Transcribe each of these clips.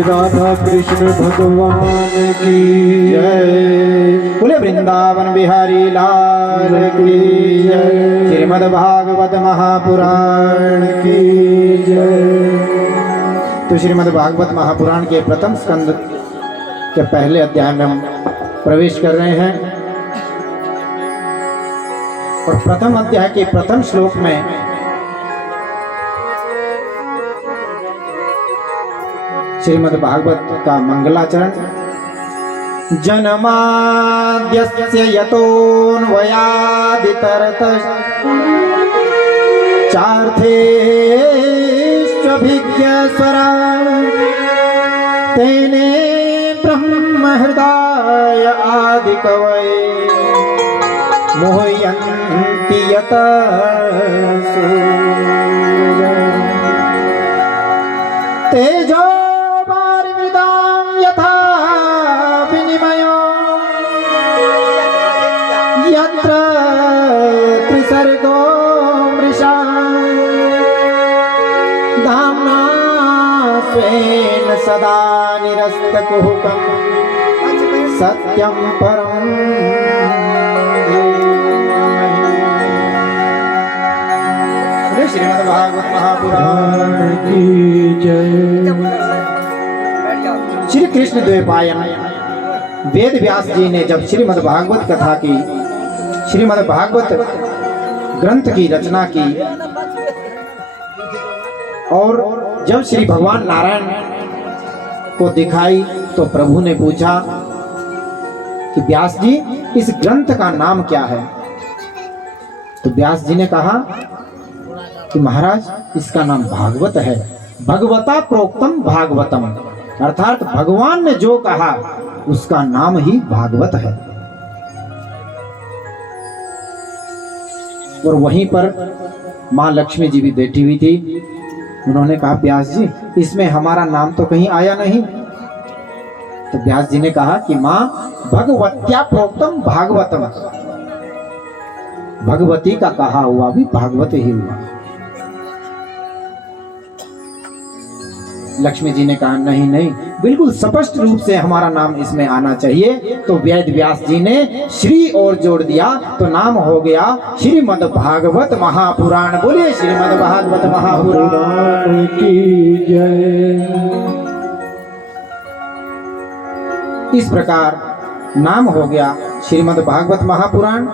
राधा कृष्ण भगवान की जय। बोले वृंदावन बिहारी लाल की जय। श्रीमद् भागवत महापुराण की जय। तो श्रीमद् भागवत महापुराण के प्रथम स्कंद के पहले अध्याय में हम प्रवेश कर रहे हैं और प्रथम अध्याय के प्रथम श्लोक में श्रीमद् भागवत का मंगलाचरण। जन्माद्यस्य यतोऽन्वयादितरतश्चार्थेष्वभिज्ञस्वरा तेने ब्रह्म हृदय आदिकवये मोहयन्ति यतसो तेजो यथा विनिमयो यत्र त्रिसर्गो मृषा धाम्ना स्वेन सदा निरस्तकुहकं सत्यं परं श्रीमद् भागवत महापुराण की जय। श्री कृष्ण द्वैपायन वेद व्यास जी ने जब श्रीमद् भागवत कथा की, श्रीमद् भागवत ग्रंथ की रचना की और जब श्री भगवान नारायण को दिखाई तो प्रभु ने पूछा कि व्यास जी इस ग्रंथ का नाम क्या है। तो व्यास जी ने कहा कि महाराज इसका नाम भागवत है। भगवता प्रोक्तम भागवतम, अर्थात भगवान ने जो कहा उसका नाम ही भागवत है। और वहीं पर मां लक्ष्मी जी भी बैठी हुई थी। उन्होंने कहा व्यास जी इसमें हमारा नाम तो कहीं आया नहीं। तो व्यास जी ने कहा कि मां भगवत्या प्रोक्तम भागवतम, भगवती का कहा हुआ भी भागवत ही हुआ। लक्ष्मी जी ने कहा नहीं नहीं, बिल्कुल स्पष्ट रूप से हमारा नाम इसमें आना चाहिए। तो वेद व्यास जी ने श्री और जोड़ दिया तो नाम हो गया श्रीमद् भागवत महापुराण। बोलिए श्रीमद् भागवत महापुराण की जय। इस प्रकार नाम हो गया श्रीमद् भागवत महापुराण।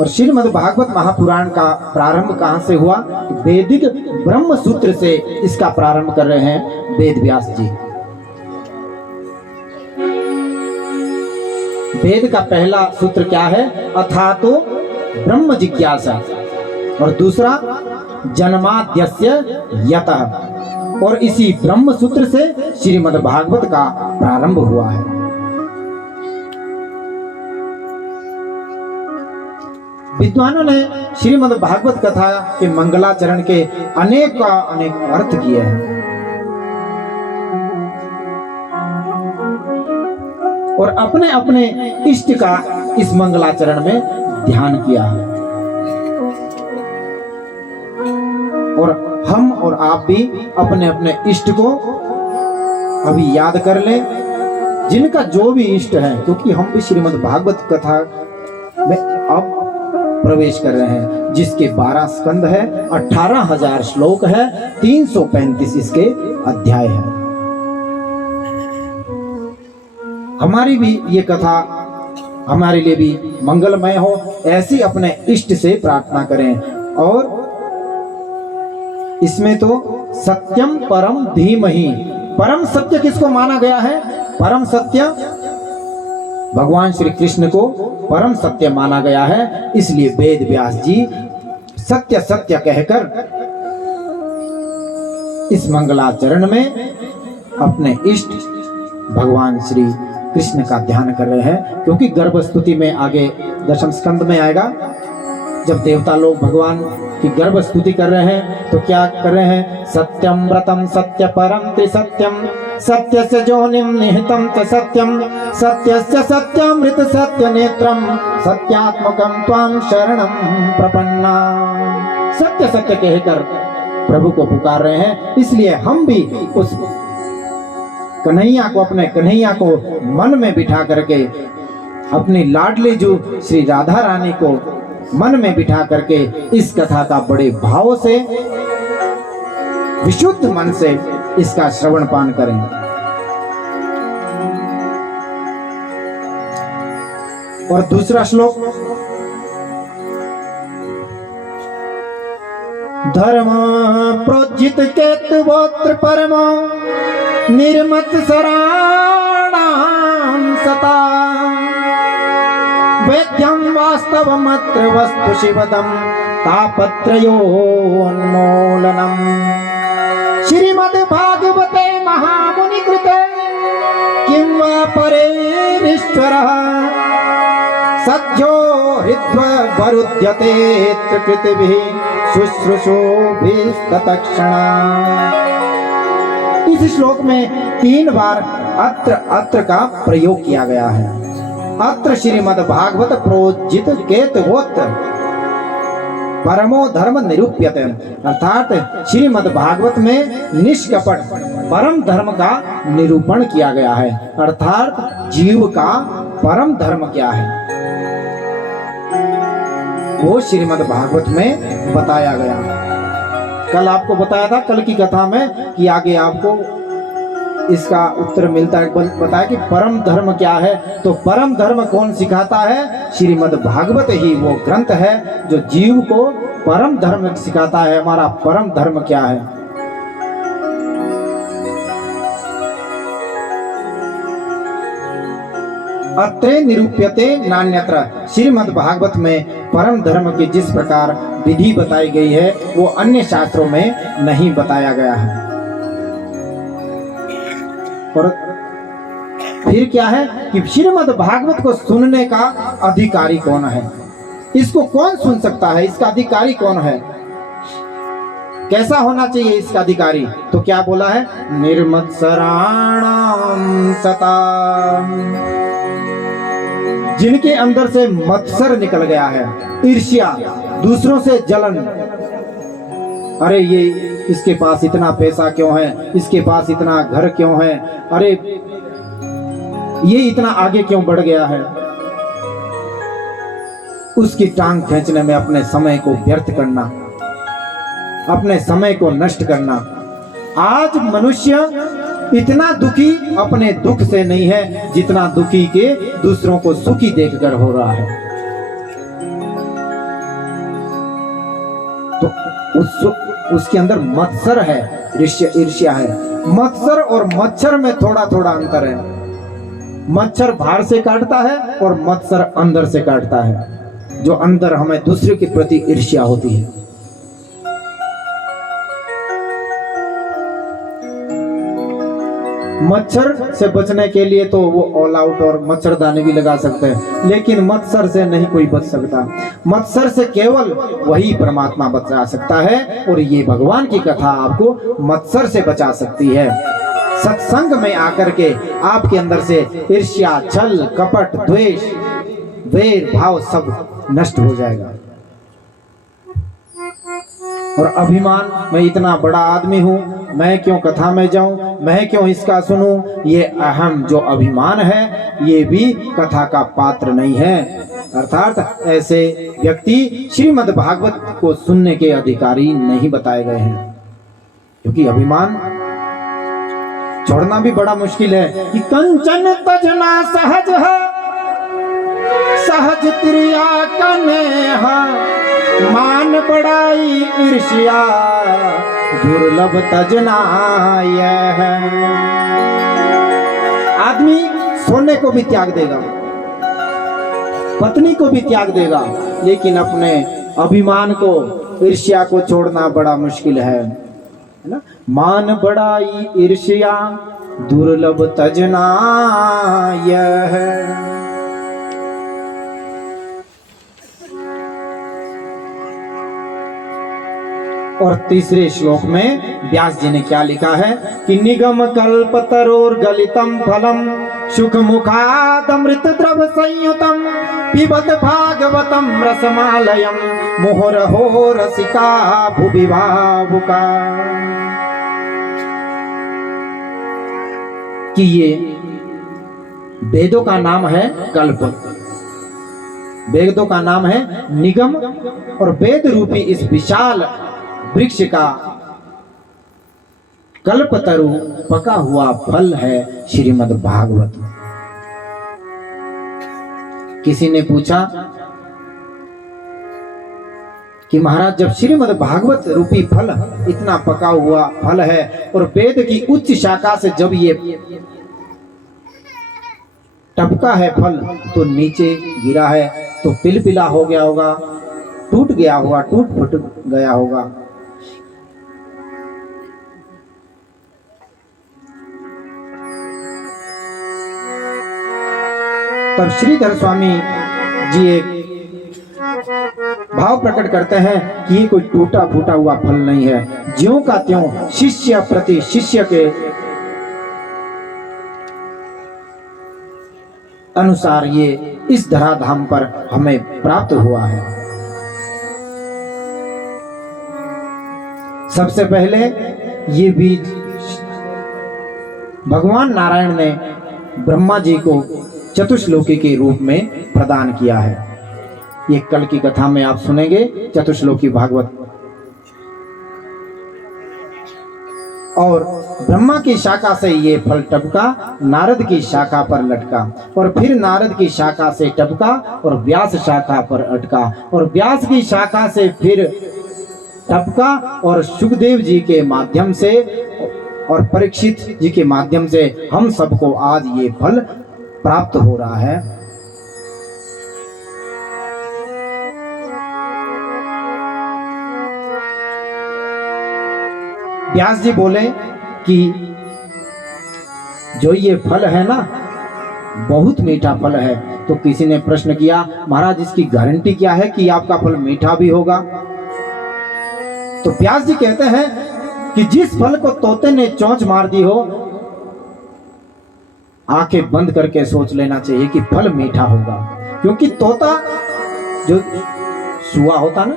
और श्रीमद् भागवत महापुराण का प्रारंभ कहां से हुआ? वैदिक ब्रह्म सूत्र से इसका प्रारंभ कर रहे हैं वेद व्यास जी। वेद का पहला सूत्र क्या है? अथातो ब्रह्म जिज्ञासा। और दूसरा जन्माद्यस्य यतः। और इसी ब्रह्म सूत्र से श्रीमद् भागवत का प्रारंभ हुआ है। विद्वानों ने श्रीमद् भागवत कथा के मंगलाचरण के अनेक अर्थ किए हैं और अपने अपने इष्ट का इस मंगलाचरण में ध्यान किया है। और हम और आप भी अपने अपने इष्ट को अभी याद कर लें, जिनका जो भी इष्ट है, क्योंकि हम भी श्रीमद् भागवत कथा में अब प्रवेश कर रहे हैं, जिसके 12 स्कंद है, 18,000 श्लोक है, 335 इसके अध्याय हैं। हमारी भी ये कथा हमारे लिए भी मंगलमय हो, ऐसी अपने इष्ट से प्रार्थना करें। और इसमें तो सत्यम परम धीमहि, परम सत्य किसको माना गया है? परम सत्य भगवान श्री कृष्ण को परम सत्य माना गया है। इसलिए वेद व्यास जी सत्य सत्य कहकर इस मंगलाचरण में अपने इष्ट भगवान श्री कृष्ण का ध्यान कर रहे हैं, क्योंकि गर्भ स्तुति में आगे दशम स्कंद में आएगा, जब देवता लोग भगवान की गर्भ स्तुति कर रहे हैं तो क्या कर रहे हैं? सत्यम व्रतम सत्य परम त्रिसत्यम सत्यस्य जोनिम निहितम च सत्यम सत्यस्य सत्यामृत सत्य नेत्रम सत्यात्मकम त्वां शरणम प्रपन्ना। सत्य सत्य कहकर प्रभु को पुकार रहे हैं। इसलिए हम भी उस कन्हैया को, अपने कन्हैया को मन में बिठा करके, अपनी लाडली जो श्री राधा रानी को मन में बिठा करके इस कथा का बड़े भाव से, विशुद्ध मन से इसका श्रवण पान करें। और दूसरा श्लोक, धर्म प्रोज्जित केतुवोत्र परम निर्मत सराणाम सता वेद्यं वास्तवमत्र वस्तु शिवदं तापत्रयोन्मूलनम्। श्रीमद्भागवते महामुनि कृते किं वा परेरीश्वरः सद्यो हृद्वरुध्यते कृतिभिः शुश्रूषोभिस्तत्क्षणा। इस श्लोक में 3 बार अत्र का प्रयोग किया गया है। अत्र श्रीमद् भागवत प्रोज्जित केतवोत्र परमो धर्म निरूप्यते, अर्थात श्रीमद् भागवत में निष्कपट परम धर्म का निरूपण किया गया है, अर्थात जीव का परम धर्म क्या है वो श्रीमद् भागवत में बताया गया। कल आपको बताया था, कल की कथा में, कि आगे आपको इसका उत्तर मिलता है। बताया कि परम धर्म क्या है, तो परम धर्म कौन सिखाता है? श्रीमद् भागवत ही वो ग्रंथ है जो जीव को परम धर्म सिखाता है। हमारा परम धर्म क्या है? अत्रे निरूप्यते नान्यत्र। श्रीमद् भागवत में परम धर्म की जिस प्रकार विधि बताई गई है वो अन्य शास्त्रों में नहीं बताया गया है। और फिर क्या है कि श्रीमद् भागवत को सुनने का अधिकारी कौन है? इसको कौन सुन सकता है? इसका अधिकारी कौन है? कैसा होना चाहिए इसका अधिकारी? तो क्या बोला है? निर्मत्सराणाम सता, जिनके अंदर से मत्सर निकल गया है, ईर्ष्या, दूसरों से जलन। अरे ये इसके पास इतना पैसा क्यों है, इसके पास इतना घर क्यों है, अरे ये इतना आगे क्यों बढ़ गया है, उसकी टांग खींचने में अपने समय को व्यर्थ करना, अपने समय को नष्ट करना। आज मनुष्य इतना दुखी अपने दुख से नहीं है जितना दुखी के दूसरों को सुखी देखकर हो रहा है। तो उसके अंदर मत्सर है, ईर्ष्या है। मत्सर और मच्छर में थोड़ा थोड़ा अंतर है। मच्छर बाहर से काटता है और मत्सर अंदर से काटता है, जो अंदर हमें दूसरे के प्रति ईर्ष्या होती है। मच्छर से बचने के लिए तो वो ऑल आउट और मच्छरदानी भी लगा सकते हैं, लेकिन मत्सर से नहीं कोई बच सकता। मत्सर से केवल वही परमात्मा बचा सकता है, और ये भगवान की कथा आपको मत्सर से बचा सकती है। सत्संग में आकर के आपके अंदर से ईर्ष्या, छल, कपट, द्वेष, वैर भाव सब नष्ट हो जाएगा। और अभिमान, मैं इतना बड़ा आदमी हूँ, मैं क्यों कथा में जाऊं, मैं क्यों इसका सुनूं, ये अहम जो अभिमान है ये भी कथा का पात्र नहीं है। अर्थात ऐसे व्यक्ति श्रीमद् भागवत को सुनने के अधिकारी नहीं बताए गए हैं, क्योंकि अभिमान छोड़ना भी बड़ा मुश्किल है। कि कंचन तजना सहज है, सहज क्रिया कनेहा, मान बड़ाई ईर्ष्या दुर्लभ तजना यह है। आदमी सोने को भी त्याग देगा, पत्नी को भी त्याग देगा, लेकिन अपने अभिमान को, ईर्ष्या को छोड़ना बड़ा मुश्किल है ना। मान बड़ाई ईर्ष्या दुर्लभ तजना यह। और तीसरे श्लोक में व्यास जी ने क्या लिखा है कि निगम कल्प तरोर गलितम फलम सुख मुखादमृत द्रव संयुतम पिबत भागवतम रसमालयम मोहरहो रसिका भुवि भावुका। कि ये वेदों का नाम है कल्प, वेदों का नाम है निगम, और वेद रूपी इस विशाल वृक्ष का कल्पतरु पका हुआ फल है श्रीमद् भागवत। किसी ने पूछा कि महाराज जब श्रीमद् भागवत रूपी फल इतना पका हुआ फल है और वेद की उच्च शाखा से जब ये टपका है फल तो नीचे गिरा है तो पिलपिला हो गया होगा, टूट गया होगा, टूट फूट गया होगा। तब श्रीधर स्वामी जी एक भाव प्रकट करते हैं कि ये कोई टूटा फूटा हुआ फल नहीं है, ज्यों का त्यों शिष्य प्रति शिष्य के अनुसार ये इस धराधाम पर हमें प्राप्त हुआ है। सबसे पहले ये बीज भगवान नारायण ने ब्रह्मा जी को चतुश्लोकी के रूप में प्रदान किया है। ये कल की कथा में आप सुनेंगे, चतुश्लोकी भागवत। और ब्रह्मा की शाखा से ये फल टपका, नारद की शाखा पर लटका, और फिर नारद की शाखा से टपका और व्यास शाखा पर अटका, और व्यास की शाखा से फिर टपका और सुखदेव जी के माध्यम से और परीक्षित जी के माध्यम से हम सबको आज ये फल प्राप्त हो रहा है। व्यास जी बोले कि जो ये फल है ना बहुत मीठा फल है। तो किसी ने प्रश्न किया महाराज इसकी गारंटी क्या है कि आपका फल मीठा भी होगा? तो व्यास जी कहते हैं कि जिस फल को तोते ने चोंच मार दी हो, आंखें बंद करके सोच लेना चाहिए कि फल मीठा होगा, क्योंकि तोता जो सुआ होता ना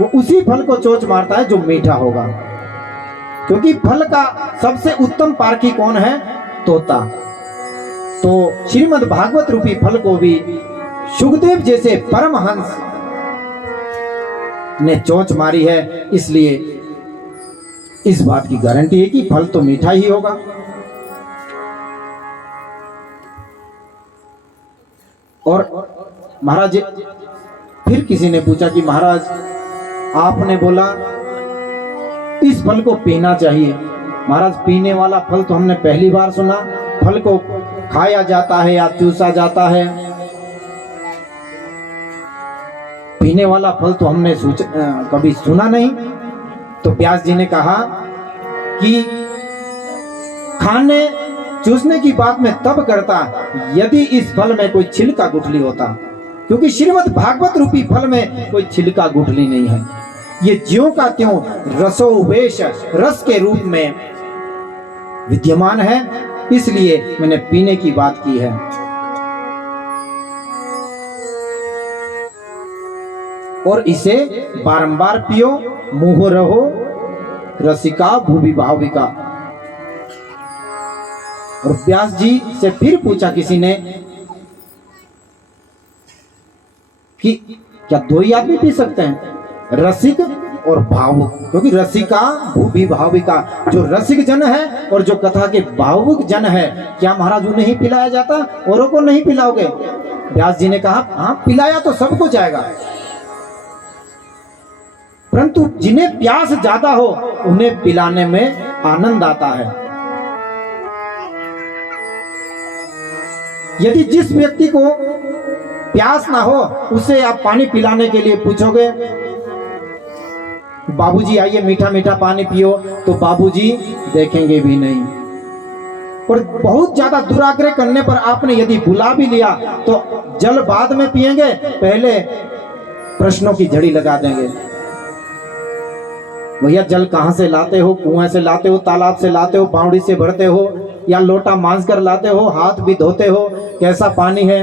वो उसी फल को चोंच मारता है जो मीठा होगा, क्योंकि फल का सबसे उत्तम पारखी कौन है? तोता। तो श्रीमद् भागवत रूपी फल को भी सुखदेव जैसे परमहंस ने चोंच मारी है, इसलिए इस बात की गारंटी है कि फल तो मीठा ही होगा। और महाराज फिर किसी ने पूछा कि महाराज आपने बोला इस फल को पीना चाहिए। महाराज पीने वाला फल तो हमने पहली बार सुना, फल को खाया जाता है या चूसा जाता है, पीने वाला फल तो हमने कभी सुना नहीं। तो व्यास जी ने कहा कि खाने चूसने की बात मैं तब करता यदि इस फल में कोई छिलका गुठली होता, क्योंकि श्रीमद् भागवत रूपी फल में कोई छिलका गुठली नहीं है। ये ज्यों का त्यों रसोवेश रस के रूप में विद्यमान है, इसलिए मैंने पीने की बात की है। और इसे बारंबार पियो, मुँह रहो रसिका भुवि भाविका। और व्यास जी से फिर पूछा किसी ने कि क्या दो ही आदमी पी सकते हैं, रसिक और भावुक? क्योंकि रसिका भुवि भाविका, जो रसिक जन है और जो कथा के भावुक जन है, क्या महाराज उन्हें ही पिलाया जाता, औरों को नहीं पिलाओगे? व्यास जी ने कहा हाँ पिलाया तो सबको जाएगा, परंतु जिन्हें प्यास ज्यादा हो उन्हें पिलाने में आनंद आता है। यदि जिस व्यक्ति को प्यास ना हो उसे आप पानी पिलाने के लिए पूछोगे बाबूजी आइए मीठा मीठा पानी पियो, तो बाबूजी देखेंगे भी नहीं। और बहुत ज्यादा दुराग्रह करने पर आपने यदि बुला भी लिया तो जल बाद में पिएंगे, पहले प्रश्नों की झड़ी लगा देंगे। भैया जल कहां से लाते हो? कुएं से लाते हो, तालाब से लाते हो, बावड़ी से भरते हो, या लोटा मांझ कर लाते हो, हाथ भी धोते हो, कैसा पानी है?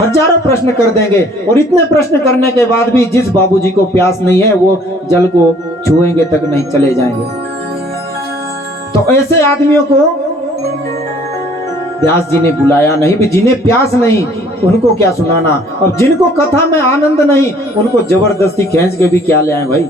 हजारों प्रश्न कर देंगे। और इतने प्रश्न करने के बाद भी जिस बाबूजी को प्यास नहीं है वो जल को छुएंगे तक नहीं, चले जाएंगे। तो ऐसे आदमियों को व्यास जी ने बुलाया नहीं भी, जिन्हें प्यास नहीं उनको क्या सुनाना। अब जिनको कथा में आनंद नहीं उनको जबरदस्ती खींच के भी क्या ले आए भाई।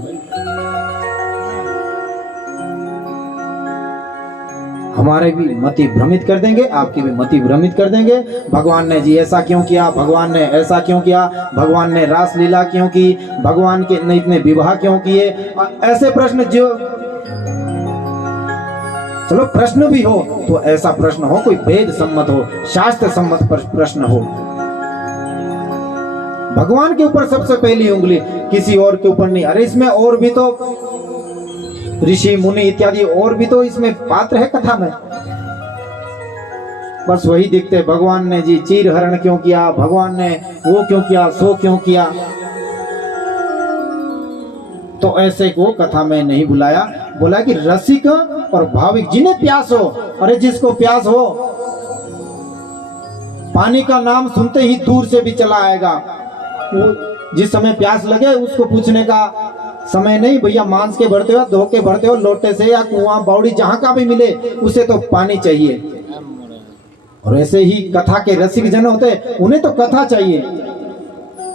हमारे भी मति भ्रमित कर देंगे, आपकी भी मति भ्रमित कर देंगे। भगवान ने जी ऐसा क्यों किया, भगवान ने ऐसा क्यों किया, भगवान ने रास लीला क्यों की, भगवान के इतने विवाह क्यों किए, ऐसे प्रश्न जो, चलो प्रश्न भी हो तो ऐसा प्रश्न हो कोई वेद सम्मत हो, शास्त्र सम्मत प्रश्न हो। भगवान के ऊपर सबसे पहली उंगली, किसी और के ऊपर नहीं। अरे इसमें और भी तो ऋषि मुनि इत्यादि और भी तो इसमें पात्र है कथा में। बस वही दिखते, भगवान ने जी चीर हरण क्यों किया, भगवान ने वो क्यों किया, सो क्यों किया। तो ऐसे को कथा में नहीं बुलाया, बोला कि रसिक और भाविक जिन्हें प्यास हो। अरे जिसको प्यास हो पानी का नाम सुनते ही दूर से भी चला आएगा। वो जिस समय प्यास लगे उसको पूछने का समय नहीं, भैया मांस के भरते हो, धो के भरते हो, लोटे से या कुआं बावड़ी जहां का भी मिले उसे तो पानी चाहिए। और ऐसे ही कथा के रसिक जन होते, उन्हें तो कथा चाहिए।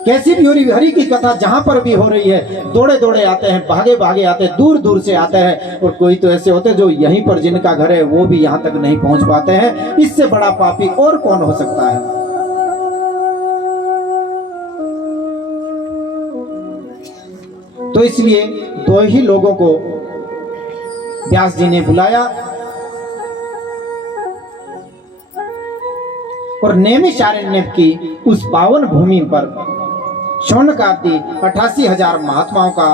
कैसी भी हो रही हरि की कथा जहां पर भी हो रही है, दौड़े दौड़े आते हैं, भागे भागे आते हैं, दूर दूर से आते हैं। और कोई तो ऐसे होते जो यहीं पर जिनका घर है वो भी यहां तक नहीं पहुंच पाते हैं। इससे बड़ा पापी और कौन हो सकता है। तो इसलिए दो ही लोगों को व्यास जी ने बुलाया और नैमिषारण्य की उस पावन भूमि पर शौनक आदि 88,000 महात्माओं का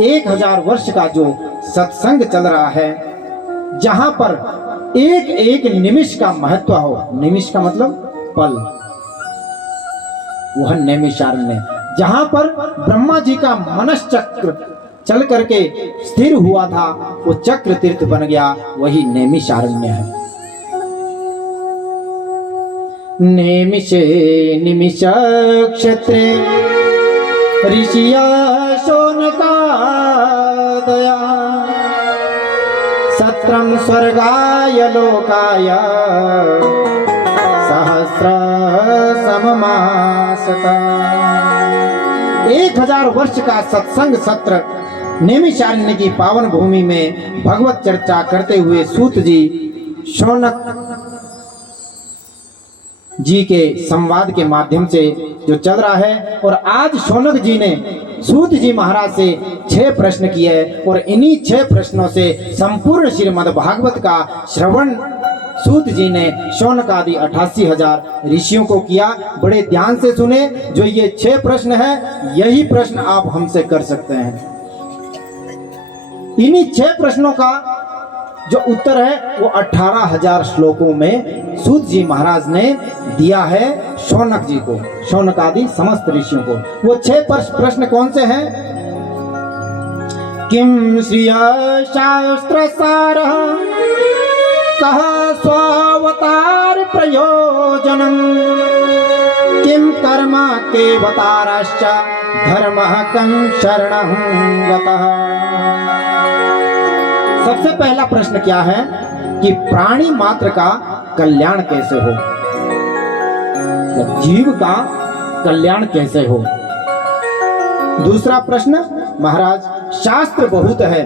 1,000 वर्ष का जो सत्संग चल रहा है, जहां पर एक एक निमिष का महत्व हो। निमिष का मतलब पल, वह नैमिषारण्य, जहां पर ब्रह्मा जी का मनश्चक्र चल करके स्थिर हुआ था, वो चक्र तीर्थ बन गया, वही नैमिषारण्य है। नेमिषे निमिष क्षेत्रे ऋषिया शौनकादया सत्रम स्वर्गाय लोकाय सहस्र सममासता। 1,000 वर्ष का सत्संग सत्र नैमिषारण्य की पावन भूमि में भगवत चर्चा करते हुए सूत जी शौनक जी के संवाद के माध्यम से जो चल रहा है। और आज शौनक जी ने सूत जी महाराज से 6 प्रश्न किए और इन्हीं 6 प्रश्नों से संपूर्ण श्रीमद् भागवत का श्रवण सूत जी ने शौनक आदि 88,000 ऋषियों को किया। बड़े ध्यान से सुने, जो ये 6 प्रश्न है यही प्रश्न आप हमसे कर सकते हैं। इन्हीं 6 प्रश्नों का जो उत्तर है वो 18,000 श्लोकों में सूत जी महाराज ने दिया है शौनक जी को, शौनक आदि समस्त ऋषियों को। वो 6 प्रश्न कौन से हैं? किम श्रिय शास्त्र सारः कः स्वावतार प्रयोजनम् किम कर्म केवतारश्च धर्मः कं शरणं गतः। सबसे पहला प्रश्न क्या है कि प्राणी मात्र का कल्याण कैसे हो, जीव का कल्याण कैसे हो। दूसरा प्रश्न, महाराज शास्त्र बहुत है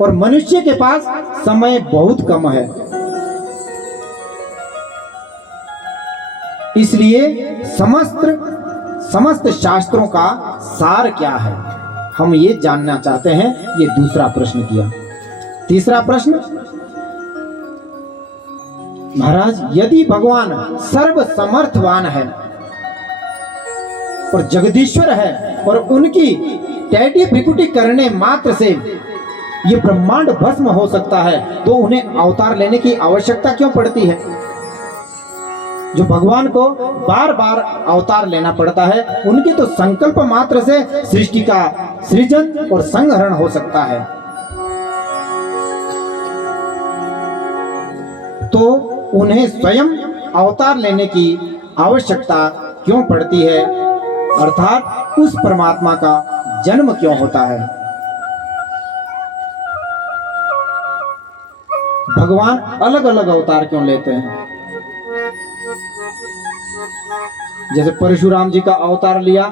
और मनुष्य के पास समय बहुत कम है, इसलिए समस्त शास्त्रों का सार क्या है, हम ये जानना चाहते हैं। ये दूसरा प्रश्न किया। तीसरा प्रश्न, महाराज यदि भगवान सर्व समर्थवान है और जगदीश्वर है और उनकी टैटी बिकुटी करने मात्र से ये ब्रह्मांड भस्म हो सकता है, तो उन्हें अवतार लेने की आवश्यकता क्यों पड़ती है? जो भगवान को बार बार अवतार लेना पड़ता है, उनके तो संकल्प मात्र से सृष्टि का सृजन और संहरण हो सकता है। तो उन्हें स्वयं अवतार लेने की आवश्यकता क्यों पड़ती है, अर्थात उस परमात्मा का जन्म क्यों होता है? भगवान अलग अलग अवतार क्यों लेते हैं? जैसे परशुराम जी का अवतार लिया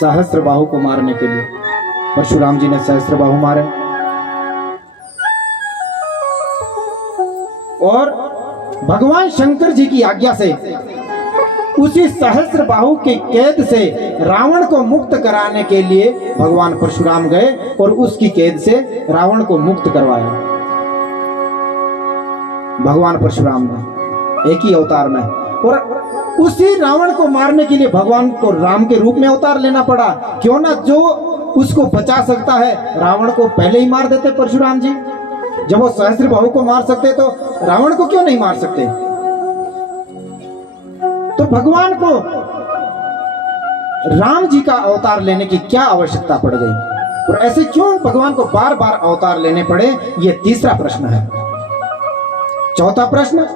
सहस्त्रबाहु को मारने के लिए, परशुराम जी ने सहस्त्रबाहु मारे, और भगवान शंकर जी की आज्ञा से उसी सहस्त्रबाहु के कैद से रावण को मुक्त कराने के लिए भगवान परशुराम गए और उसकी कैद से रावण को मुक्त करवाया। भगवान परशुराम ने एक ही अवतार में, और उसी रावण को मारने के लिए भगवान को राम के रूप में अवतार लेना पड़ा। क्यों ना जो उसको बचा सकता है रावण को पहले ही मार देते परशुराम जी। जब वो सहस्त्रबाहु को मार सकते तो रावण को क्यों नहीं मार सकते? तो भगवान को राम जी का अवतार लेने की क्या आवश्यकता पड़ गई, और ऐसे क्यों भगवान को बार बार अवतार लेने पड़े? ये तीसरा प्रश्न है। चौथा प्रश्न,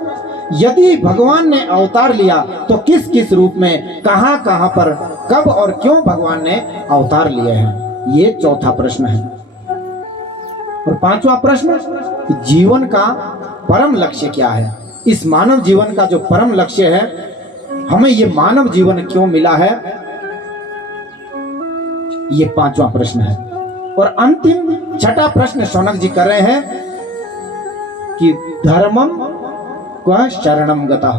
यदि भगवान ने अवतार लिया तो किस किस रूप में, कहां कहां पर, कब और क्यों भगवान ने अवतार लिए हैं? ये चौथा प्रश्न है। और पांचवा प्रश्न, जीवन का परम लक्ष्य क्या है? इस मानव जीवन का जो परम लक्ष्य है, हमें ये मानव जीवन क्यों मिला है? ये पांचवा प्रश्न है। और अंतिम छठा प्रश्न शौनक जी कर रहे हैं कि धर्मम क्व शरणम गता,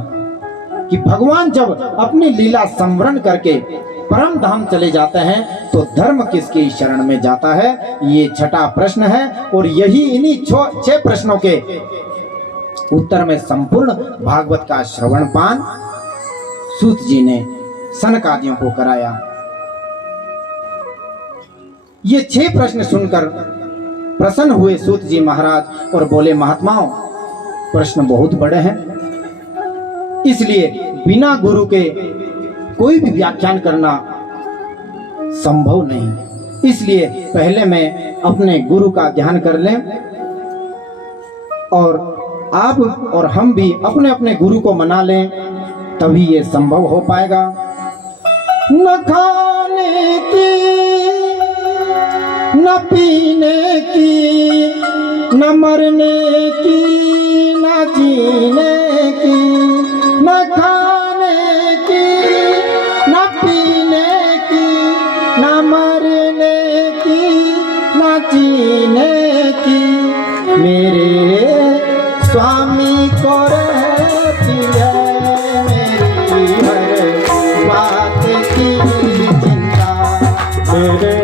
कि भगवान जब अपनी लीला संवरण करके परम धाम चले जाते हैं तो धर्म किसकी शरण में जाता है? ये छठा प्रश्न है। और यही इन्हीं 6 प्रश्नों के उत्तर में संपूर्ण भागवत का श्रवण पान सूत जी ने सनकादियों को कराया। ये 6 प्रश्न सुनकर प्रसन्न हुए सूत जी महाराज और बोले, महात्माओं, प्रश्न बहुत बड़े हैं, इसलिए बिना गुरु के कोई भी व्याख्यान करना संभव नहीं। इसलिए पहले मैं अपने गुरु का ध्यान कर लें, और आप और हम भी अपने अपने गुरु को मना लें, तभी ये संभव हो पाएगा। न खाने की, न पीने की, न मरने की, न जीने की, न खाने की, न पीने की, न मरने की, न जीने की, मेरे स्वामी को रहती है मेरी हर बात की चिंता, मेरे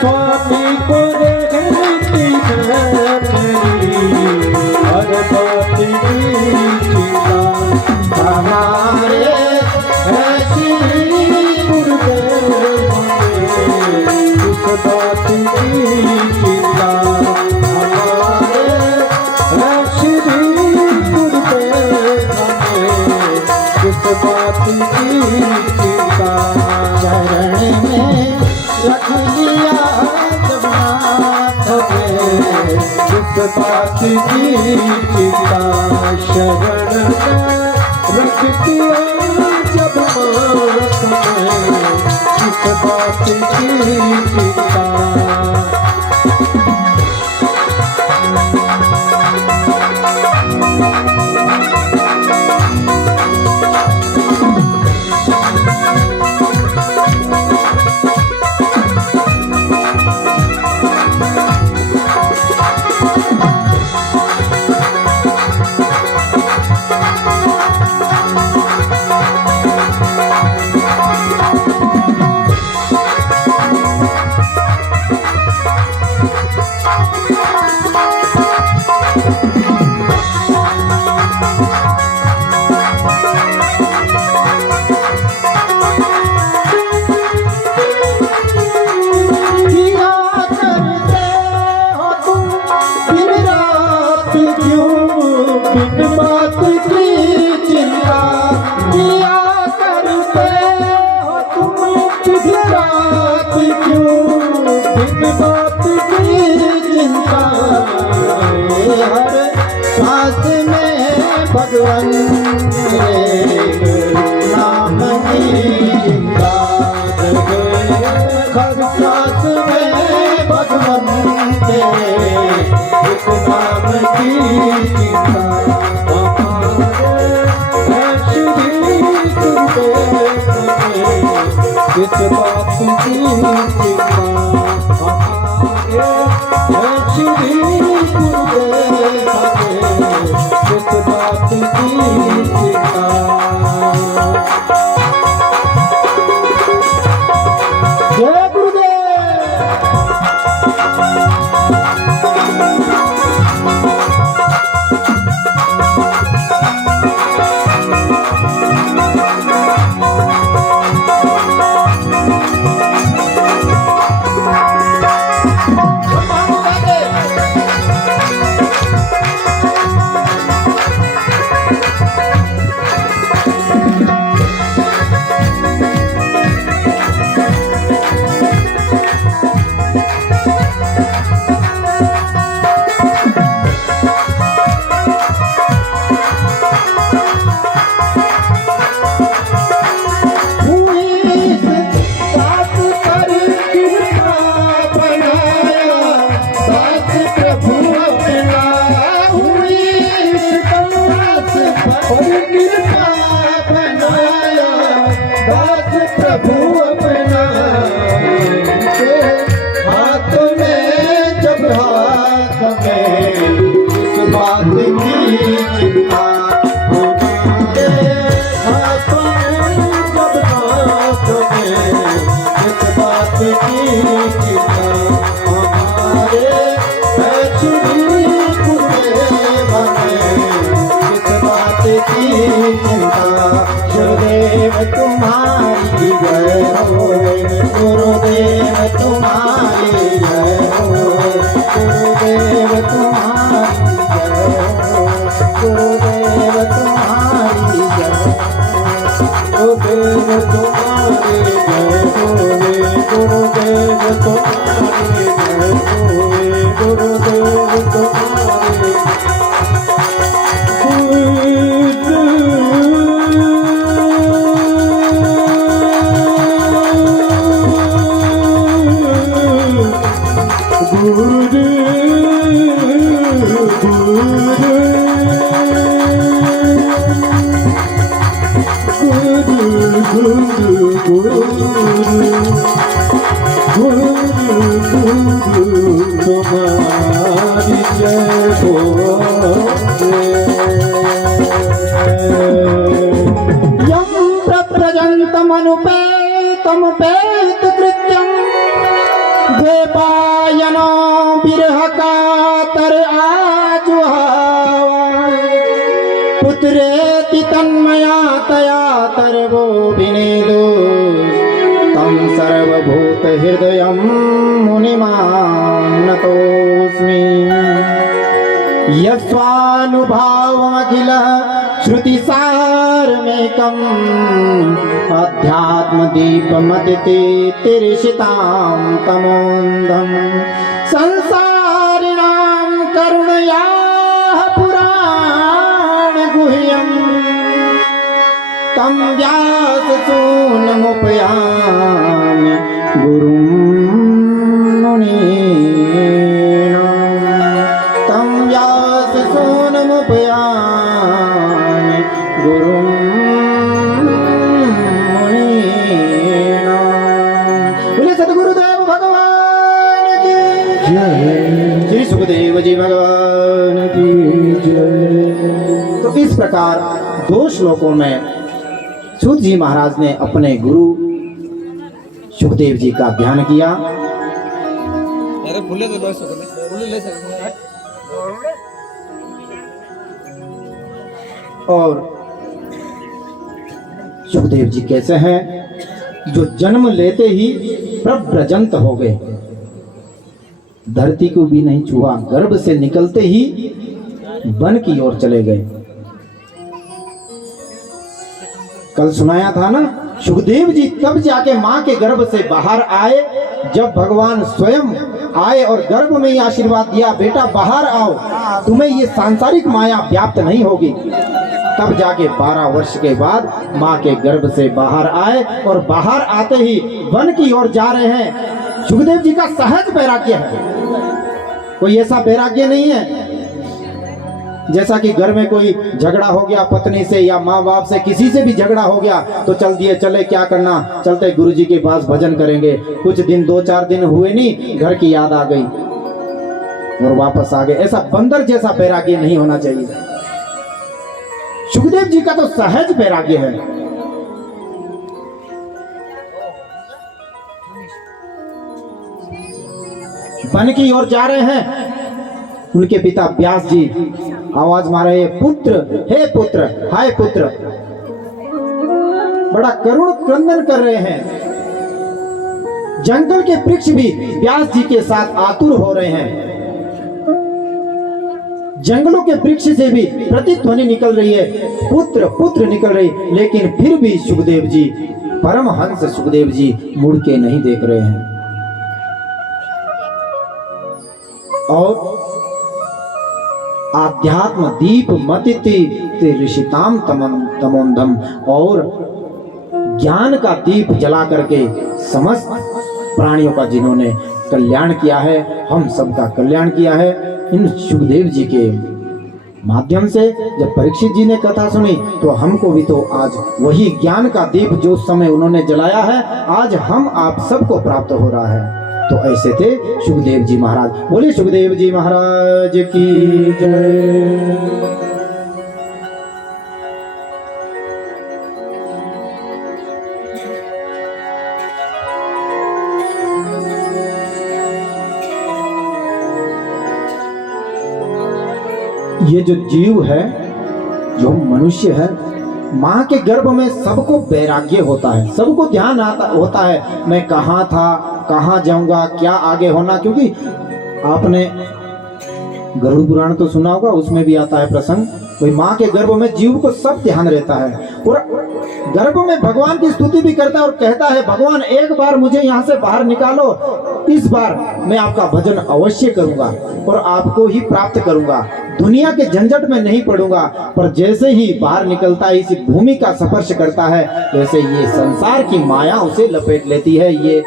स्वामी को रहती है मेरी हर बात की चिंता। हमारे श्री गुरुदेव उस बात की चिंता, हमारे श्री गुरुदेव उस बात की चिंता। चरण में रख लिया जब नाथ ने उस बात की चिंता, शरण में रख दिया जब नाथ ने उस बात की चिंता। बिन बात की चिंता किया करते हो तुम दिन रात क्यों, बिन बात की चिंता हर सांस में भगवान नाम की चिंता, हर सांस में भगवान एक नाम की चिंता, श्री गुरुदेव किस बात की चिंता, श्री गुरुदेव किस बात की चिंता। जय गुरुदेव। गुरुदेव तुम्हारी जय हो, गुरुदेव तुम्हारी जय हो, गुरुदेव तुम्हारी जय हो, गुरुदेव तुम्हारी जय हो, गुरुदेव तुम्हारी जय हो, गुरुदेव तुम्हारी जय हो, गुरुदेव तुम्हारी तमुपेत कृत्यं देवायनो बिरह कातर आजुहावा, पुत्रेति तन्मया तया तर्वो विनेदो तं सर्वभूत हृदयं मुनिमां नतोऽस्मि। यस्वानुभावमखिल श्रुतिसारमेकम् अध्यात्मदीपमदिते तिर्षितां तमोन्धम्, संसारिणां करुणयाः पुराणगुह्यम् तं व्याससूनमुपयामि गुरुं मुनीनाम्, तं व्याससूनमुपयामि गुरुं मुनीनाम्। बोले सद्गुरुदेव भगवान की जय, श्री सुखदेव जी भगवान की जय। तो इस प्रकार 2 श्लोकों में सूत जी महाराज ने अपने गुरु सुखदेव जी का ध्यान किया। और सुखदेव जी कैसे हैं, जो जन्म लेते ही प्रव्रजंत हो गए, धरती को भी नहीं छुआ, गर्भ से निकलते ही वन की ओर चले गए। कल सुनाया था ना, सुखदेव जी तब जाके मां के गर्भ से बाहर आए जब भगवान स्वयं आए और गर्भ में ही आशीर्वाद दिया, बेटा बाहर आओ, तुम्हें ये सांसारिक माया व्याप्त नहीं होगी। तब जाके 12 वर्ष के बाद मां के गर्भ से बाहर आए और बाहर आते ही वन की ओर जा रहे हैं। सुखदेव जी का सहज वैराग्य है, कोई ऐसा वैराग्य नहीं है जैसा कि घर में कोई झगड़ा हो गया पत्नी से या माँ बाप से, किसी से भी झगड़ा हो गया तो चल दिए, चले क्या करना, चलते गुरुजी के पास भजन करेंगे। कुछ दिन 2-4 दिन हुए नहीं, घर की याद आ गई और वापस आ गए। ऐसा बंदर जैसा वैराग्य नहीं होना चाहिए। सुखदेव जी का तो सहज वैराग्य है। वन की ओर जा रहे हैं, उनके पिता व्यास जी आवाज मारे, पुत्र, हे पुत्र, हाय पुत्र, बड़ा करुण क्रंदन कर रहे हैं। जंगल के वृक्ष भी व्यास जी के साथ आतुर हो रहे हैं। जंगलों के वृक्ष से भी प्रतिध्वनि निकल रही है, पुत्र पुत्र निकल रही, लेकिन फिर भी सुखदेव जी, परमहंस सुखदेव जी मुड़ के नहीं देख रहे हैं। और आध्यात्म दीप मतिति ऋषिताम तमोंधम, और ज्ञान का दीप जला करके समस्त प्राणियों का जिन्होंने कल्याण किया है, हम सबका कल्याण किया है, इन सुखदेव जी के माध्यम से। जब परीक्षित जी ने कथा सुनी तो हमको भी तो आज वही ज्ञान का दीप जो समय उन्होंने जलाया है, आज हम आप सबको प्राप्त हो रहा है। तो ऐसे थे सुखदेव जी महाराज। बोलिए सुखदेव जी महाराज की जय। ये जो जीव है, जो मनुष्य है, माँ के गर्भ में सबको वैराग्य होता है, सबको ध्यान होता है, मैं कहाँ था, कहाँ जाऊंगा, क्या आगे होना। क्योंकि आपने गरुड़ पुराण तो सुना होगा, उसमें भी आता है प्रसंग, कोई माँ के गर्भ में जीव को सब ध्यान रहता है और गर्भ में भगवान की स्तुति भी करता है और कहता है, भगवान एक बार मुझे यहाँ से बाहर निकालो, इस बार मैं आपका भजन अवश्य करूंगा और आपको ही प्राप्त करूंगा, दुनिया के झंझट में नहीं पड़ूंगा। पर जैसे ही बाहर निकलता है, इस भूमि का स्पर्श करता है, वैसे ये संसार की माया उसे लपेट लेती है। ये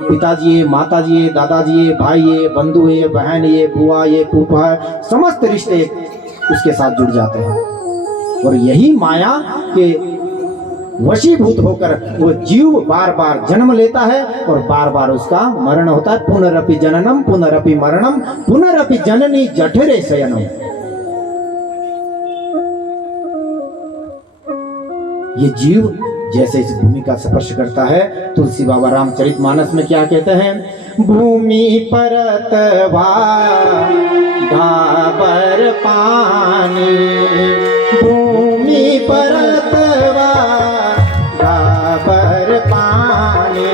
पिताजी है, माताजी है, दादाजी है, भाई है, बंधु है, बहन है, बुआ है, फूफा है, समस्त रिश्ते उसके साथ जुड़ जाते हैं और यही माया के वशीभूत होकर वो जीव बार बार जन्म लेता है और बार बार उसका मरण होता है। पुनरपि जननम पुनरपि मरणम पुनरपि जननी जठरे शयनम। ये जीव जैसे इस भूमि का स्पर्श करता है, तुलसी बाबा रामचरितमानस में क्या कहते हैं, भूमि परतवा ढाबर पानी, भूमि परतवा ढाबर पानी,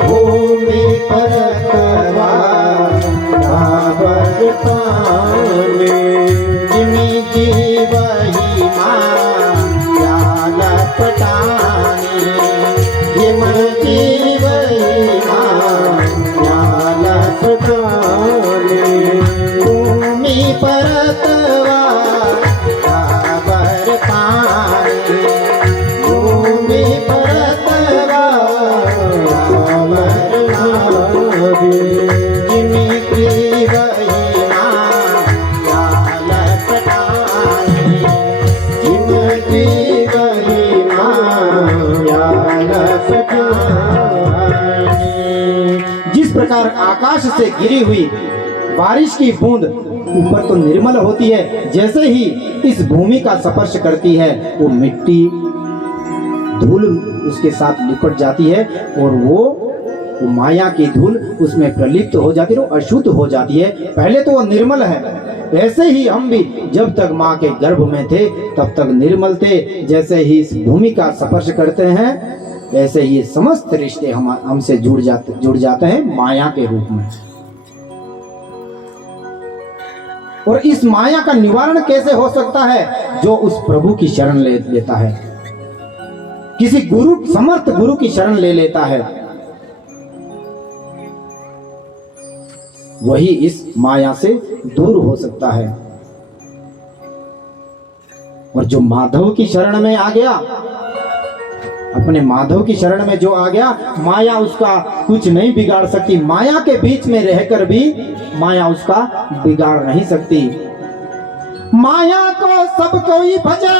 भूमि परतवा ढाबर पानी, जिमी जीवही माया लपटानी, जिम जीवही माया लपटानी, भूमि परतवा ढाबर पानी, भूमि परतवा ढाबर पानी, जिमी जीवही माया लपटानी, जिम जीवही माया लपटानी। जिस प्रकार आकाश से गिरी हुई बारिश की बूंद ऊपर तो निर्मल होती है, जैसे ही इस भूमि का स्पर्श करती है वो मिट्टी धूल उसके साथ लिपट जाती है और वो माया की धूल उसमें प्रलिप्त हो जाती है, वो अशुद्ध हो जाती है। पहले तो वो निर्मल है, ऐसे ही हम भी जब तक माँ के गर्भ में थे तब तक निर्मल थे। जैसे ही इस भूमि का स्पर्श करते हैं ऐसे ही समस्त रिश्ते हमसे जुड़ जाते हैं माया के रूप में। और इस माया का निवारण कैसे हो सकता है? जो उस प्रभु की शरण ले लेता है, किसी गुरु, समर्थ गुरु की शरण ले लेता है, वही इस माया से दूर हो सकता है। और जो माधव की शरण में आ गया, अपने माधव की शरण में जो आ गया, माया उसका कुछ नहीं बिगाड़ सकती। माया के बीच में रहकर भी माया उसका बिगाड़ नहीं सकती। माया को सब कोई भजे,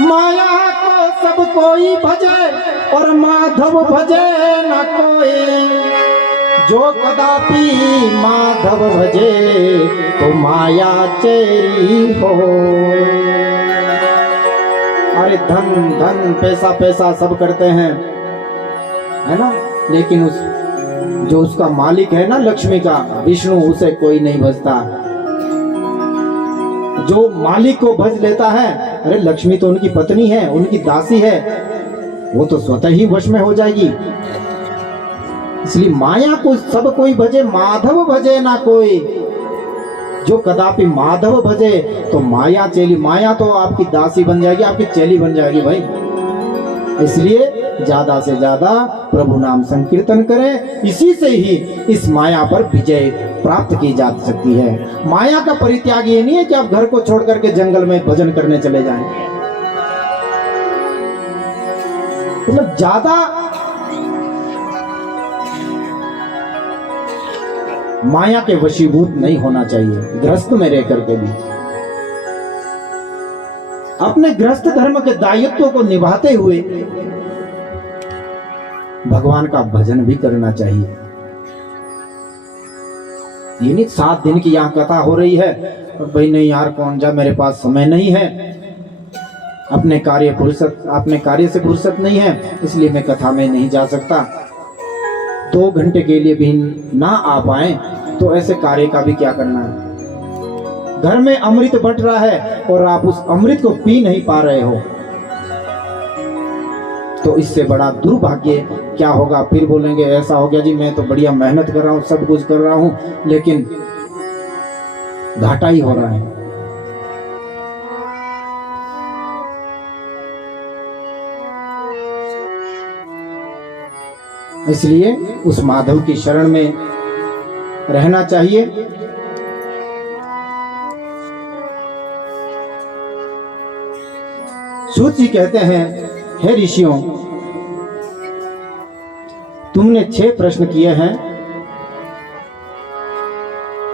माया को सब कोई भजे, और माधव भजे न कोई। जो कदापि माधव भजे तो माया चेरी हो। अरे धन धन, पैसा पैसा सब करते हैं, है ना, लेकिन उस जो उसका मालिक है ना, लक्ष्मी का, विष्णु, उसे कोई नहीं भजता। जो मालिक को भज लेता है, अरे लक्ष्मी तो उनकी पत्नी है, उनकी दासी है, वो तो स्वतः ही वश में हो जाएगी। इसलिए माया को सब कोई भजे, माधव भजे ना कोई। जो कदापि माधव भजे तो माया चेली, माया तो आपकी दासी बन जाएगी, आपकी चेली बन जाएगी भाई। इसलिए ज्यादा से ज्यादा प्रभु नाम संकीर्तन करें, इसी से ही इस माया पर विजय प्राप्त की जा सकती है। माया का परित्याग ये नहीं है कि आप घर को छोड़ करके जंगल में भजन करने चले जाएं। मतलब ज्यादा माया के वशीभूत नहीं होना चाहिए। गृहस्थ में रह करके भी अपने गृहस्थ धर्म के दायित्व को निभाते हुए भगवान का भजन भी करना चाहिए। ये नहीं 7 दिन की यहाँ कथा हो रही है, भाई नहीं यार कौन जा, मेरे पास समय नहीं है, अपने कार्य से फुर्सत नहीं है, इसलिए मैं कथा में नहीं जा सकता। 2 घंटे के लिए भी ना आ पाए तो ऐसे कार्य का भी क्या करना है? घर में अमृत बट रहा है और आप उस अमृत को पी नहीं पा रहे हो, तो इससे बड़ा दुर्भाग्य क्या होगा? फिर बोलेंगे ऐसा हो गया जी, मैं तो बढ़िया मेहनत कर रहा हूं, सब कुछ कर रहा हूं, लेकिन घाटा ही हो रहा है। इसलिए उस माधव की शरण में रहना चाहिए। सूत जी कहते हैं, हे ऋषियों, तुमने 6 प्रश्न किए हैं,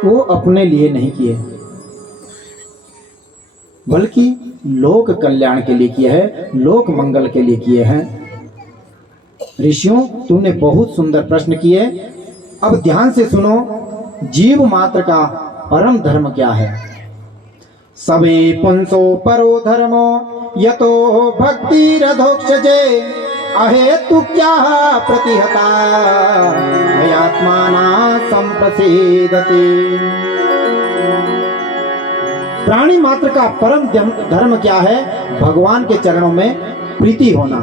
वो अपने लिए नहीं किए, बल्कि लोक कल्याण के लिए किए हैं, लोक मंगल के लिए किए हैं। ऋषियों, तुमने बहुत सुंदर प्रश्न किए। अब ध्यान से सुनो, जीव मात्र का परम धर्म क्या है? सबे पुंसो परो धर्मो यतो भक्ति रधोक्षजे अहेतु क्या प्रतिहता आत्माना संप्रसीदति। प्राणी मात्र का परम धर्म क्या है? भगवान के चरणों में प्रीति होना,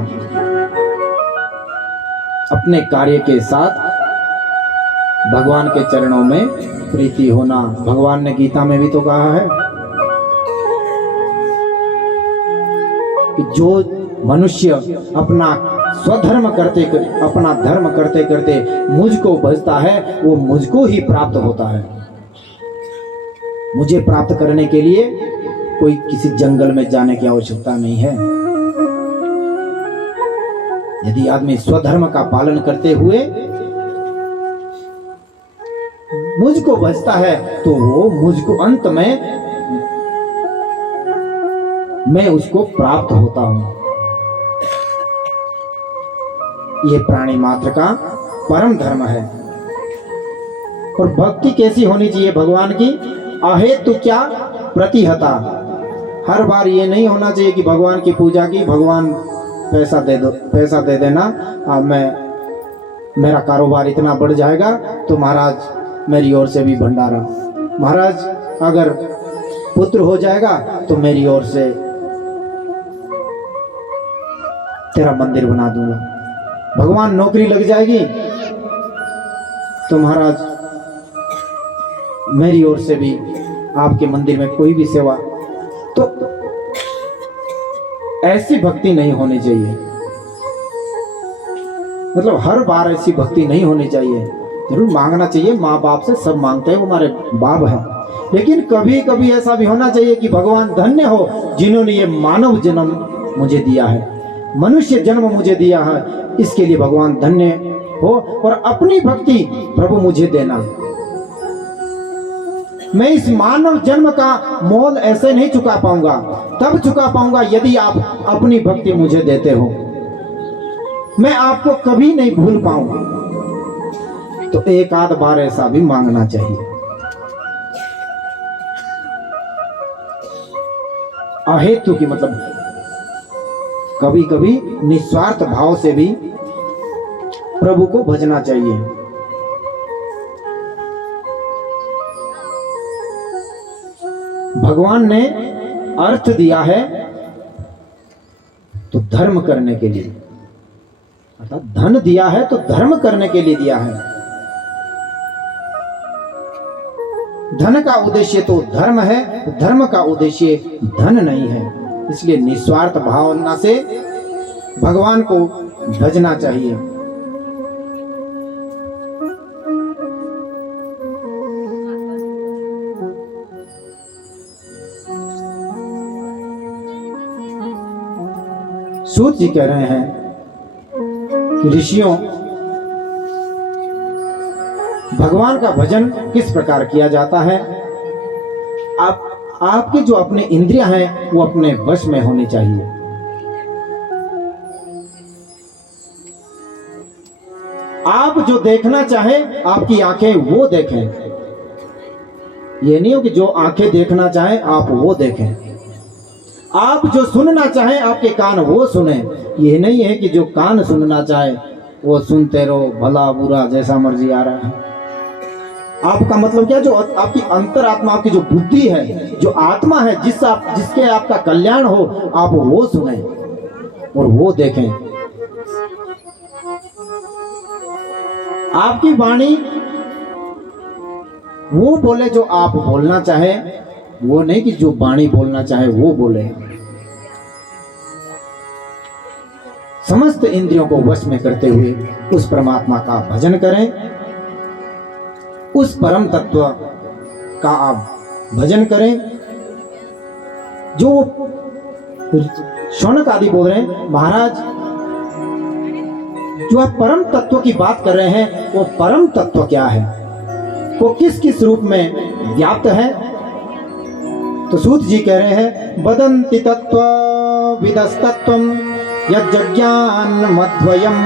अपने कार्य के साथ भगवान के चरणों में प्रीति होना। भगवान ने गीता में भी तो कहा है कि जो मनुष्य अपना स्वधर्म करते अपना धर्म करते करते मुझको भजता है, वो मुझको ही प्राप्त होता है। मुझे प्राप्त करने के लिए कोई किसी जंगल में जाने की आवश्यकता नहीं है। यदि आदमी स्वधर्म का पालन करते हुए मुझको भजता है, तो वो मुझको अंत में मैं उसको प्राप्त होता हूं। ये प्राणी मात्र का परम धर्म है। और भक्ति कैसी होनी चाहिए भगवान की? अहेतु क्या प्रतिहता। हर बार ये नहीं होना चाहिए कि भगवान की पूजा की, भगवान पैसा दे दो, पैसा दे देना, मेरा कारोबार इतना बढ़ जाएगा तो महाराज मेरी ओर से भी भंडारा, महाराज अगर पुत्र हो जाएगा तो मेरी ओर से तेरा मंदिर बना दूंगा, भगवान नौकरी लग जाएगी तो महाराज मेरी ओर से भी आपके मंदिर में कोई भी सेवा, तो ऐसी भक्ति नहीं होनी चाहिए। मतलब हर बार ऐसी भक्ति नहीं होनी चाहिए। जरूर मांगना चाहिए, माँ बाप से सब मांगते हैं, वो हमारे बाप हैं, लेकिन कभी कभी ऐसा भी होना चाहिए कि भगवान धन्य हो जिन्होंने ये मानव जन्म मुझे दिया है, मनुष्य जन्म मुझे दिया है, इसके लिए भगवान धन्य हो। और अपनी भक्ति प्रभु मुझे देना। मैं इस मानव जन्म का मोल ऐसे नहीं चुका पाऊंगा, तब चुका पाऊंगा यदि आप अपनी भक्ति मुझे देते हो। मैं आपको कभी नहीं भूल पाऊंगा। तो एक आध बार ऐसा भी मांगना चाहिए। अहेतु की मतलब कभी कभी निस्वार्थ भाव से भी प्रभु को भजना चाहिए। भगवान ने अर्थ दिया है तो धर्म करने के लिए, अर्थात धन दिया है तो धर्म करने के लिए दिया है। धन का उद्देश्य तो धर्म है, धर्म का उद्देश्य धन नहीं है। इसलिए निस्वार्थ भावना से भगवान को भजना चाहिए। सूत जी कह रहे हैं कि ऋषियों, भगवान का भजन किस प्रकार किया जाता है। आपके जो अपने इंद्रियां हैं वो अपने वश में होनी चाहिए। आप जो देखना चाहें आपकी आंखें वो देखें। ये नहीं हो कि जो आंखें देखना चाहें आप वो देखें। आप जो सुनना चाहें आपके कान वो सुने। ये नहीं है कि जो कान सुनना चाहे वो सुनते रहो, भला बुरा जैसा मर्जी आ रहा है। आपका मतलब क्या, जो आपकी अंतरात्मा, आपकी जो बुद्धि है, जो आत्मा है, जिसके आपका कल्याण हो, आप वो सुने और वो देखें। आपकी वाणी वो बोले जो आप बोलना चाहे, वो नहीं कि जो वाणी बोलना चाहे वो बोले। समस्त इंद्रियों को वश में करते हुए उस परमात्मा का भजन करें, उस परम तत्व का आप भजन करें। जो शौनक आदि बोल रहे हैं, महाराज जो आप परम तत्व की बात कर रहे हैं, वो परम तत्व क्या है, वो किस किस रूप में व्याप्त है। तो सूत जी कह रहे हैं, वदन्ति तत्व विदस्तत्वम यज्ञान मध्वयम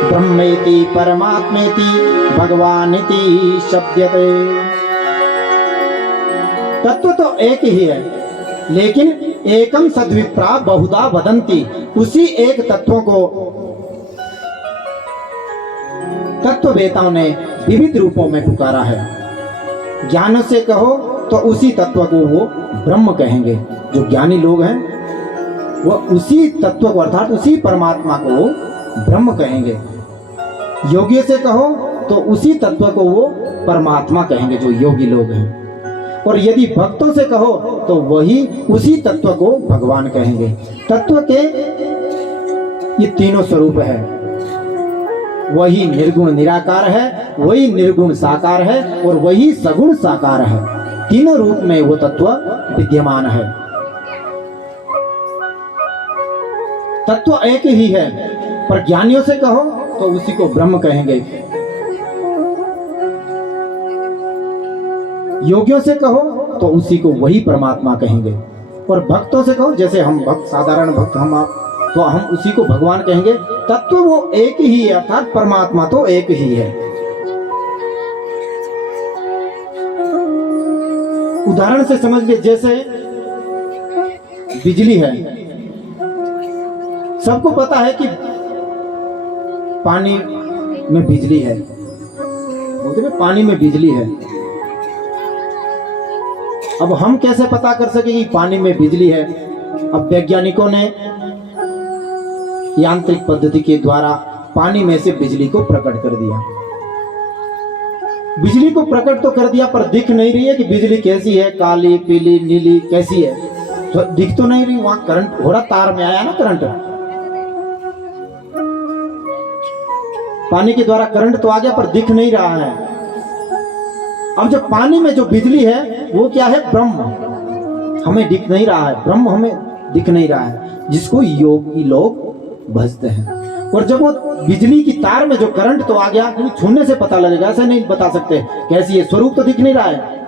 ब्रह्मेति परमात्मेति भगवानिति शब्दते। तत्व तो एक ही है, लेकिन एकम सद्विप्रा बहुधा वदन्ति। उसी एक तत्व को तत्ववेताओं ने विविध रूपों में पुकारा है। ज्ञान से कहो तो उसी तत्व को वो ब्रह्म कहेंगे। जो ज्ञानी लोग हैं वो उसी तत्व को, अर्थात उसी परमात्मा को ब्रह्म कहेंगे। योगी से कहो तो उसी तत्व को वो परमात्मा कहेंगे, जो योगी लोग हैं। और यदि भक्तों से कहो तो वही उसी तत्व को भगवान कहेंगे। तत्व के ये तीनों स्वरूप है। वही निर्गुण निराकार है, वही निर्गुण साकार है और वही सगुण साकार है। तीनों रूप में वो तत्व विद्यमान है। तत्व एक ही है, पर ज्ञानियों से कहो तो उसी को ब्रह्म कहेंगे। योगियों से कहो तो उसी को वही परमात्मा कहेंगे। और भक्तों से कहो, जैसे हम भक्त, साधारण भक्त हम आप, तो हम उसी को भगवान कहेंगे। तत्व वो एक ही है, अर्थात परमात्मा तो एक ही है। उदाहरण से समझ लीजिए, जैसे बिजली है। सबको पता है कि पानी में बिजली है, बोलते हैं पानी में बिजली है। अब हम कैसे पता कर सके कि पानी में बिजली है? अब वैज्ञानिकों ने यांत्रिक पद्धति के द्वारा पानी में से बिजली को प्रकट कर दिया। बिजली को प्रकट तो कर दिया, पर दिख नहीं रही है कि बिजली कैसी है, काली पीली नीली कैसी है, तो दिख तो नहीं रही। वहां करंट हो रहा, तार में आया ना करंट, पानी के द्वारा करंट तो आ गया पर दिख नहीं रहा है। अब जो पानी में जो बिजली है वो क्या है, ब्रह्म, हमें दिख नहीं रहा है, ब्रह्म हमें दिख नहीं रहा है, जिसको योगी लोग भजते हैं। और जब वो बिजली की तार में जो करंट तो आ गया, छूने से पता लगेगा, ऐसे नहीं बता सकते कैसी है, स्वरूप तो दिख नहीं रहा है,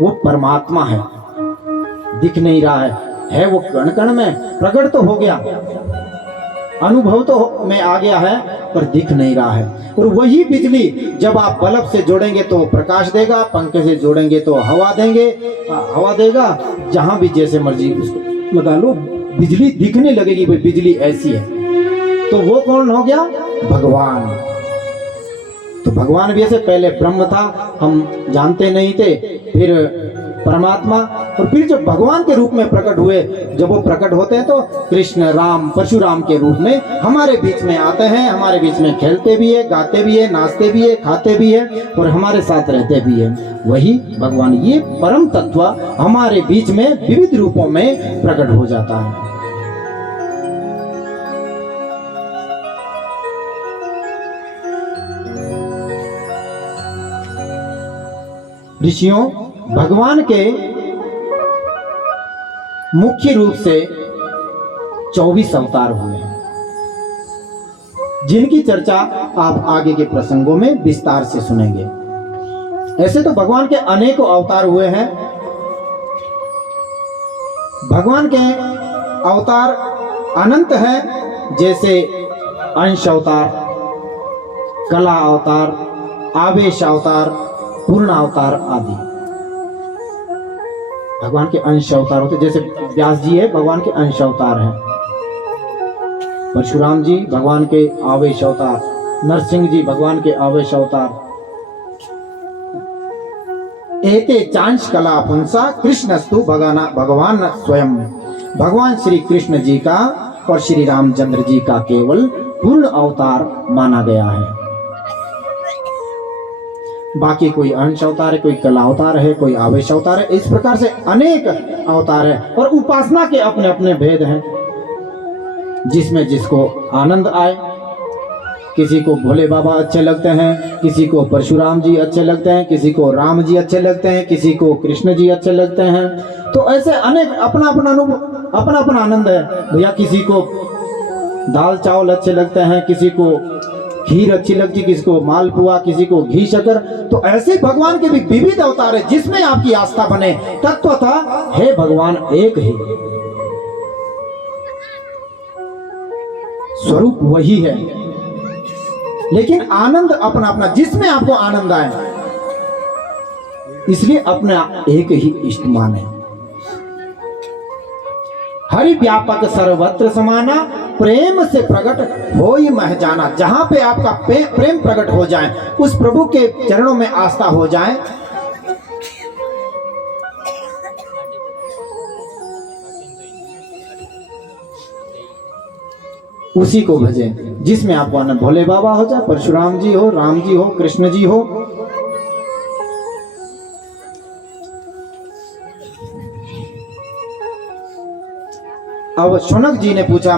वो परमात्मा है, दिख नहीं रहा है वो कण कण में प्रकट तो हो गया, अनुभव तो में आ गया है, पर दिख नहीं रहा है। और वही बिजली जब आप बल्ब से जोड़ेंगे तो प्रकाश देगा, पंखे से जोड़ेंगे तो हवा देगा, जहां भी जैसे मर्जी उसको लगा लो, बिजली दिखने लगेगी, भाई बिजली ऐसी है। तो वो कौन हो गया, भगवान। तो भगवान भी ऐसे पहले ब्रह्म था, हम जानते नहीं थे, फिर परमात्मा, और फिर जब भगवान के रूप में प्रकट हुए, जब वो प्रकट होते हैं तो कृष्ण राम परशुराम के रूप में हमारे बीच में आते हैं, हमारे बीच में खेलते भी है, गाते भी है, नाचते भी है, खाते भी है, और हमारे साथ रहते भी है। वही भगवान, ये परम तत्व हमारे बीच में विविध रूपों में प्रकट हो जाता है। ऋषियों, भगवान के मुख्य रूप से 24 अवतार हुए हैं, जिनकी चर्चा आप आगे के प्रसंगों में विस्तार से सुनेंगे। ऐसे तो भगवान के अनेकों अवतार हुए हैं। भगवान के अवतार अनंत हैं, जैसे अंश अवतार, कला अवतार, आवेश अवतार, पूर्ण अवतार आदि। भगवान के अंश अवतार होते, जैसे व्यास जी है, भगवान के अंश अवतार हैं। परशुराम जी भगवान के आवेश अवतार, नरसिंह जी भगवान के आवेश अवतार। एते चांश कला पुंसा कृष्णस्तु भगवान स्वयं। भगवान श्री कृष्ण जी का और श्री रामचंद्र जी का केवल पूर्ण अवतार माना गया है। बाकी कोई अंश अवतार है, कोई कला अवतार है, कोई आवेश अवतार है, इस प्रकार से अनेक अवतार है। और उपासना के अपने अपने भेद हैं, जिसमें जिसको आनंद आए। किसी को भोले बाबा अच्छे लगते हैं, किसी को परशुराम जी अच्छे लगते हैं, किसी को राम जी अच्छे लगते हैं, किसी को कृष्ण जी अच्छे लगते हैं। तो ऐसे अनेक अपना अपना अनुभव, अपना अपना आनंद है भैया। किसी को दाल चावल अच्छे लगते हैं, किसी को खीर अच्छी लगती, किसी को मालपुआ, किसी को घी शक्कर। तो ऐसे भगवान के भी विविध अवतार है, जिसमें आपकी आस्था बने। तत्वतः है भगवान एक ही, स्वरूप वही है, लेकिन आनंद अपना अपना, जिसमें आपको आनंद आए, इसलिए अपना एक ही इष्ट माने। हरि व्यापक सर्वत्र समाना, प्रेम से प्रकट हो ही मह जाना। जहां पे आपका प्रेम प्रकट हो जाए, उस प्रभु के चरणों में आस्था हो जाए, उसी को भजें, जिसमें आपको आनंद, भोले बाबा हो जाए, परशुराम जी हो, राम जी हो, कृष्ण जी हो। अब शौनक जी ने पूछा,